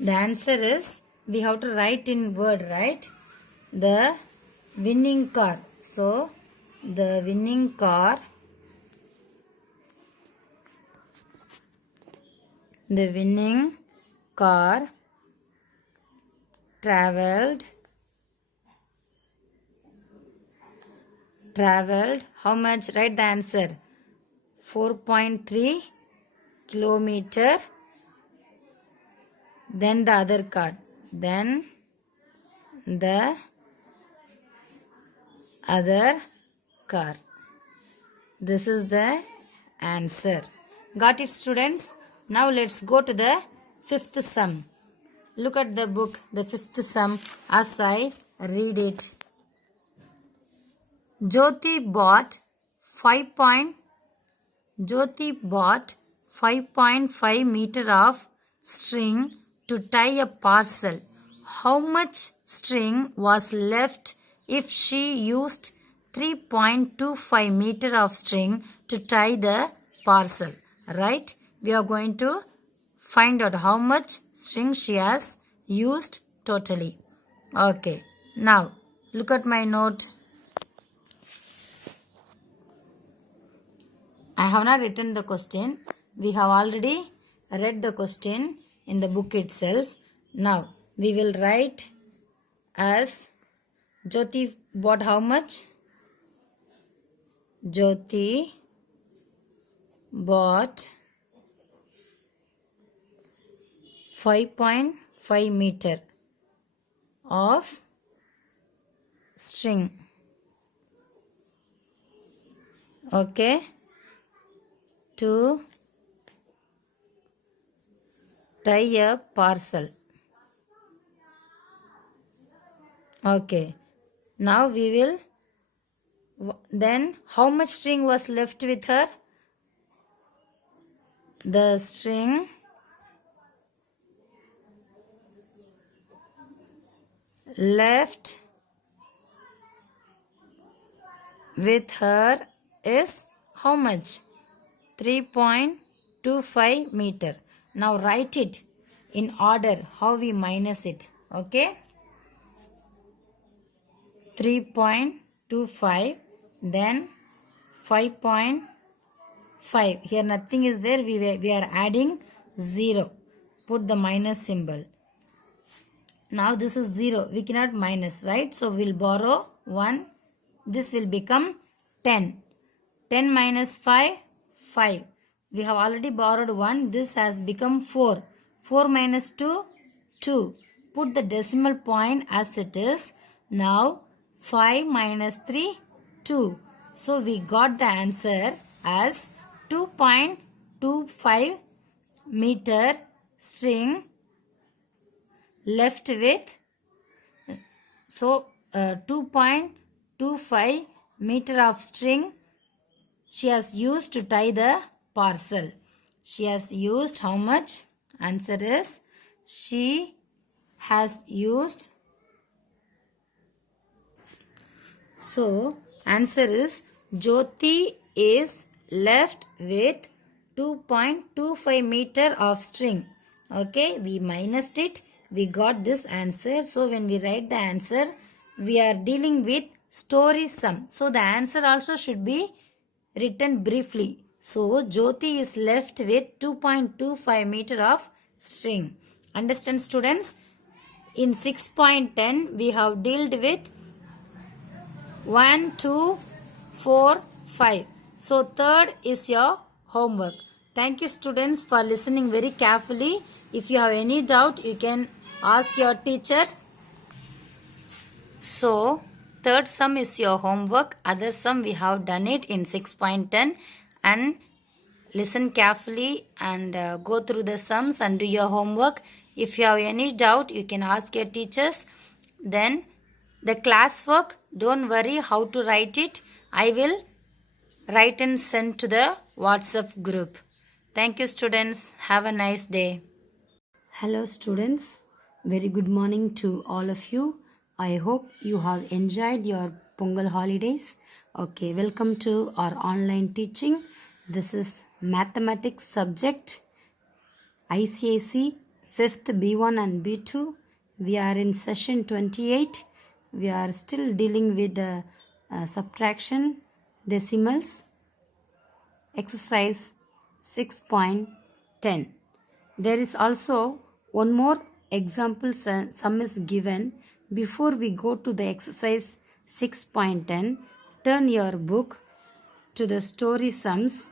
The answer is, we have to write in word, right? The winning car. So, the winning car traveled how much? Write the answer. 4.3 kilometer. Then the other car. Then the other car. This is the answer. Got it, students? Now let's go to the fifth sum. Look at the book, the fifth sum, as I read it. Jyoti bought 5.5 meter of string to tie a parcel. How much string was left if she used 3.25 meter of string to tie the parcel? Right? We are going to find out how much string she has used totally. Okay. Now, look at my note. I have not written the question. We have already read the question in the book itself. Now, we will write as Jyoti bought how much? Jyoti bought 5.5 meter of string. Okay. To tie a parcel. Okay. Now we will, then how much string was left with her? The string left with her is how much? 3.25 meter. Now write it in order how we minus it. Okay. 3.25, then 5.5. Here nothing is there. We are adding 0. Put the minus symbol. Now this is 0. We cannot minus, right? So we'll borrow 1. This will become 10. 10 minus 5, 5. We have already borrowed 1. This has become 4. 4 minus 2, 2. Put the decimal point as it is. Now 5 minus 3, 2. So we got the answer as 2.25 meter string left with. So 2.25 meter of string she has used to tie the parcel. She has used how much? Answer is, she has used. So answer is, Jyoti is left with 2.25 meter of string. Okay, we minused it. We got this answer. So when we write the answer, we are dealing with story sum. So the answer also should be written briefly. So Jyoti is left with 2.25 meter of string. Understand, students? In 6.10 we have dealt with 1, 2, 4, 5. So third is your homework. Thank you, students, for listening very carefully. If you have any doubt, you can ask your teachers. So third sum is your homework. Other sum we have done it in 6.10, and listen carefully and go through the sums and do your homework. If you have any doubt, you can ask your teachers. Then the classwork, don't worry how to write it. I will write and send to the WhatsApp group. Thank you, students. Have a nice day. Hello, students. Very good morning to all of you. I hope you have enjoyed your Pongal holidays. Okay, welcome to our online teaching. This is mathematics subject. ICAC 5th B1 and B2. We are in session 28. We are still dealing with the subtraction decimals. Exercise 6.10. There is also one more example sum is given. Before we go to the exercise 6.10, turn your book to the story sums.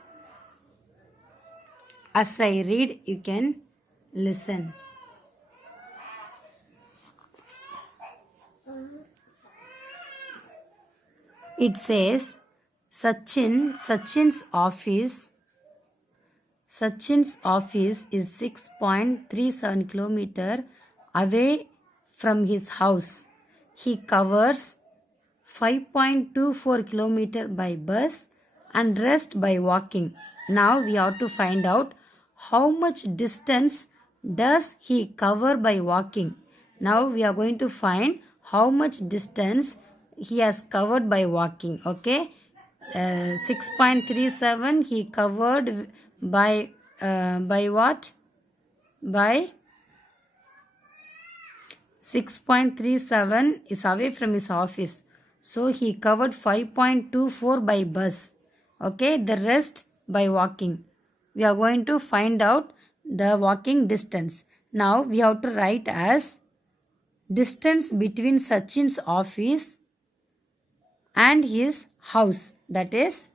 As I read, you can listen. It says Sachin's office is 6.37 kilometer away from his house. He covers 5.24 kilometer by bus and rest by walking. Now we have to find out how much distance does he cover by walking. Now we are going to find how much distance he has covered by walking. Okay, 6.37 he covered by what? By 6.37 is away from his office. So he covered 5.24 by bus. Okay, the rest by walking. We are going to find out the walking distance. Now we have to write as distance between Sachin's office and his house, that is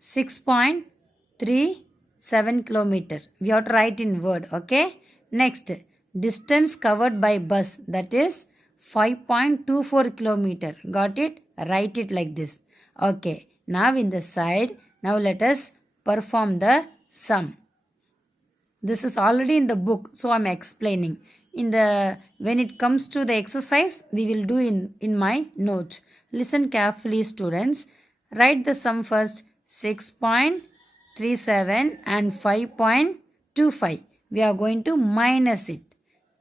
6.37 kilometer. We have to write in word. Okay. Next, distance covered by bus, that is 5.24 kilometer. Got it? Write it like this. Okay. Now in the side, now let us perform the sum. This is already in the book, so I am explaining. When it comes to the exercise, we will do in my note. Listen carefully, students. Write the sum first. 6.37 and 5.25. We are going to minus it.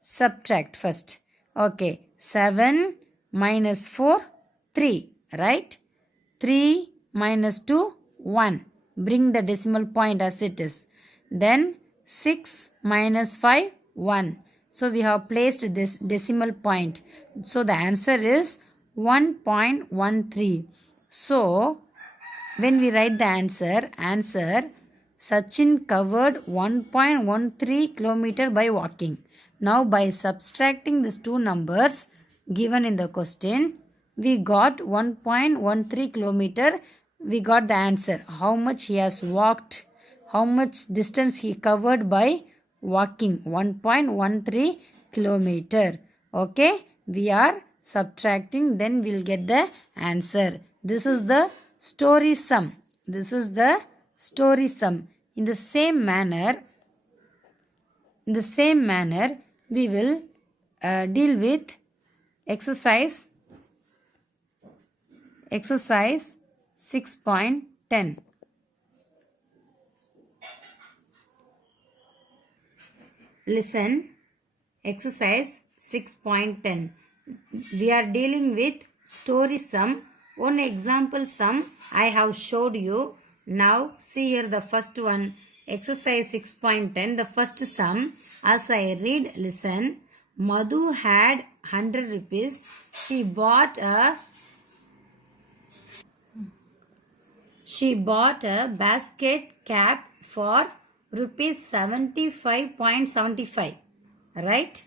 Subtract first. Okay. 7 minus 4, 3. Right? 3 minus 2, 1. Bring the decimal point as it is. Then 6 minus 5, 1. So we have placed this decimal point. So the answer is 1.13. So when we write the answer, Sachin covered 1.13 kilometer by walking. Now by subtracting these two numbers given in the question, we got 1.13 kilometer. We got the answer. How much he has walked, how much distance he covered by walking, 1.13 kilometer. Okay, we are subtracting, then we will get the answer. This is the story sum. This is the story sum. In the same manner, we will deal with exercise 6.10. Listen, exercise 6.10. We are dealing with story sum. One example sum I have showed you. Now see here the first one, exercise 6.10. The first sum, as I read, listen. Madhu had 100 rupees. She bought a basket cap for rupees 75.75. Right?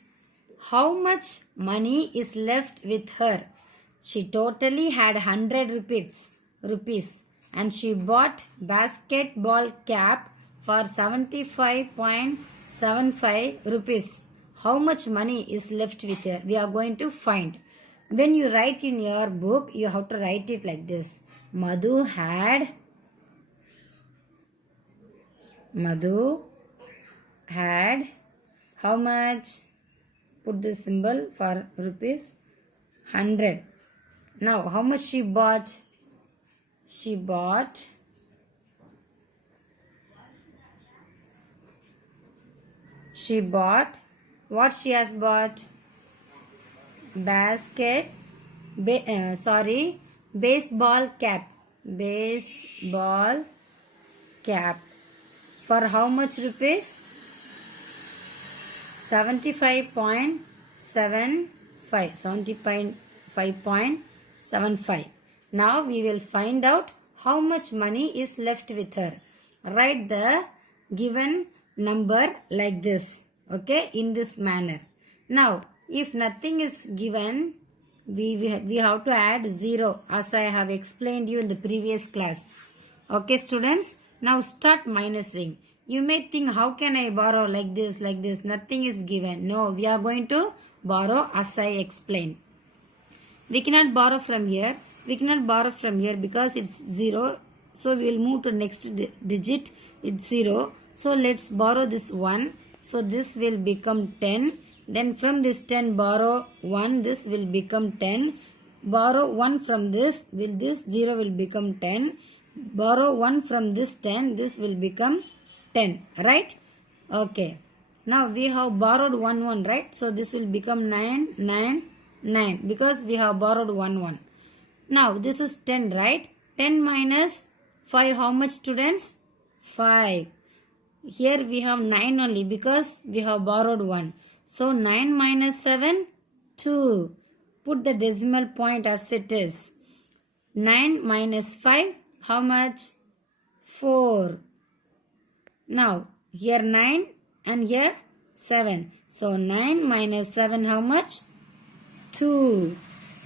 How much money is left with her? She totally had 100 rupees and she bought basketball cap for 75.75 rupees. How much money is left with her? We are going to find. When you write in your book, you have to write it like this. Madhu had how much? Put the symbol for rupees 100. Now, how much she bought? She bought what she has bought? Baseball cap. Baseball cap. For how much rupees? 75.75. 75.75. Now we will find out how much money is left with her. Write the given number like this. Okay, in this manner. Now, if nothing is given, we have to add 0 as I have explained you in the previous class. Okay, students. Now start minusing. You may think, how can I borrow like this, like this? Nothing is given. No, we are going to borrow as I explained. We cannot borrow from here. We cannot borrow from here because it's 0. So we will move to next digit. It's 0. So let's borrow this 1. So this will become 10. Then from this 10 borrow 1. This will become 10. Borrow 1 from this. This 0 will become 10. Borrow 1 from this 10. This will become 10. Right? Okay. Now we have borrowed 1, right? So this will become 9, 9, 9 because we have borrowed 1. Now this is 10, right? 10 minus 5, how much, students? 5. Here we have 9 only because we have borrowed 1. So 9 minus 7, 2. Put the decimal point as it is. 9 minus 5, how much? 4. Now here 9 and here 7. So 9 minus 7, how much? 2.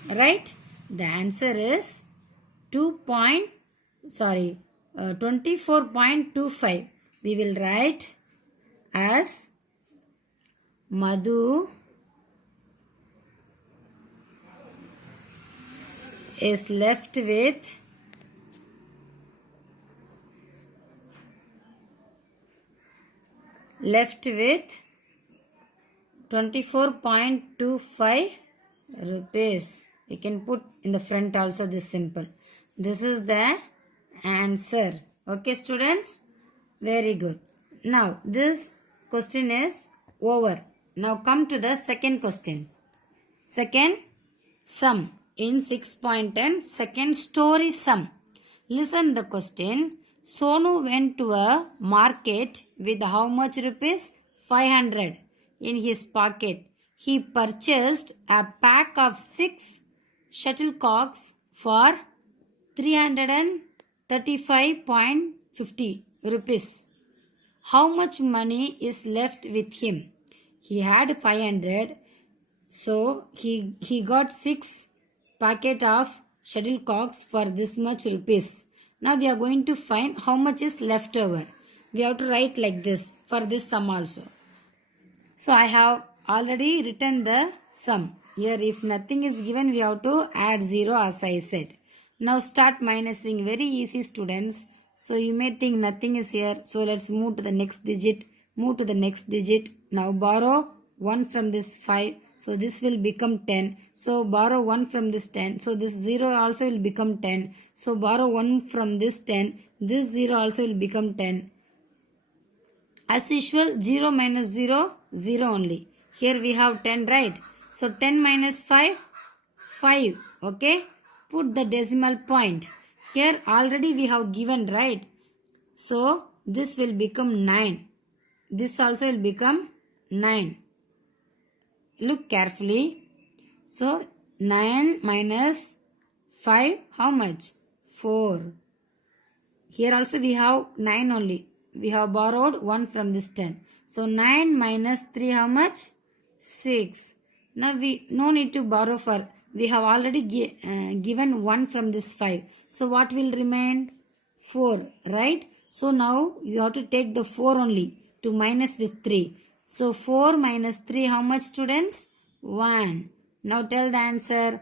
Right? The answer is 24.25. We will write as Madhu is left with 24.25 rupees. We can put in the front also this simple. This is the answer. Okay, students? Very good. Now, this question is over. Now, come to the second question. Second sum in 6.10. Second story sum. Listen the question. Sonu went to a market with how much rupees? 500 in his pocket. He purchased a pack of 6 shuttlecocks for 335.50 rupees. How much money is left with him? He had 500, so he got 6 packet of shuttlecocks for this much rupees. Now we are going to find how much is left over. We have to write like this for this sum also. So I have already written the sum. Here if nothing is given, we have to add 0 as I said. Now start minusing. Very easy, students. So you may think nothing is here. So let's move to the next digit. Move to the next digit. Now borrow 1 from this 5. So this will become 10. So borrow 1 from this 10. So this 0 also will become 10. So borrow 1 from this 10. This 0 also will become 10. As usual, 0 minus 0, 0 only. Here we have 10, right? So 10 minus 5, 5. Okay? Put the decimal point. Here already we have given, right? So this will become 9. This also will become 9. Look carefully. So 9 minus 5, how much? 4. Here also we have 9 only. We have borrowed 1 from this 10. So 9 minus 3, how much? 6. Now we no need to borrow for. We have already given 1 from this 5. So what will remain? 4, right? So now you have to take the 4 only to minus with 3. So 4 minus 3, how much, students? 1. Now tell the answer.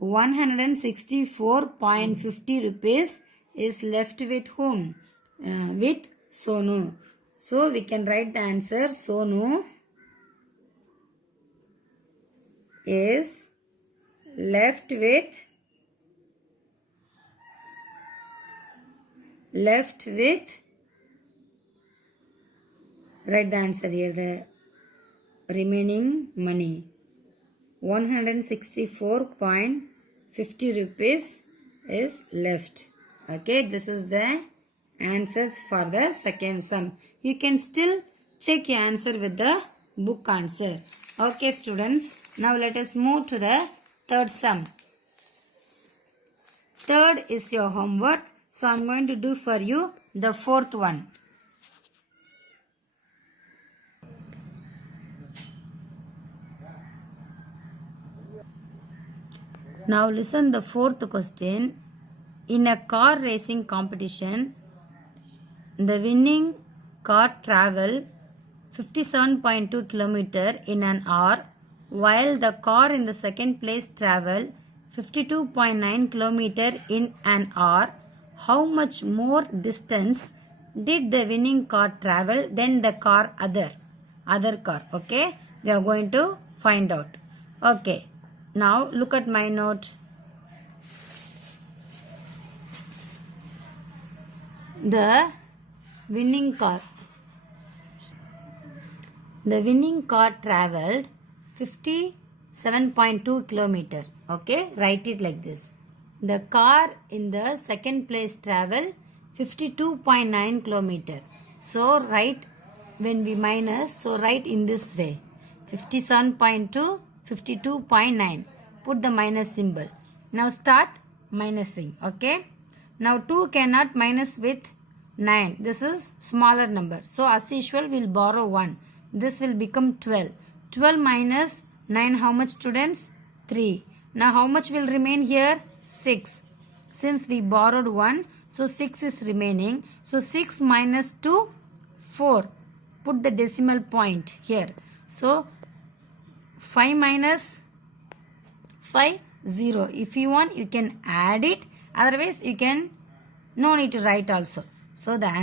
164.50 rupees is left with whom? With Sonu. So we can write the answer. Sonu is left with 164.50. Write the answer here, the remaining money. 164.50 rupees is left. Okay, this is the answers for the second sum. You can still check your answer with the book answer. Okay students, now let us move to the third sum. Third is your homework. So I am going to do for you the fourth one. Now listen the fourth question. In a car racing competition, the winning car traveled 57.2 km in an hour, while the car in the second place traveled 52.9 km in an hour. How much more distance did the winning car travel than the car other car? Okay, we are going to find out. Okay, now look at my note. The winning car traveled 57.2 km. Okay, write it like this. The car in the second place traveled 52.9 km. So write, when we minus, so write in this way. 57.2, 52.9. Put the minus symbol. Now start minusing. Okay. Now 2 cannot minus with 9. This is smaller number. So as usual we will borrow 1. This will become 12. 12 minus 9, how much students? 3. Now how much will remain here? 6. Since we borrowed 1, so 6 is remaining. So 6 minus 2, 4. Put the decimal point here. So 5 minus 5, 0. If you want, you can add it. Otherwise, you can, no need to write also. So the answer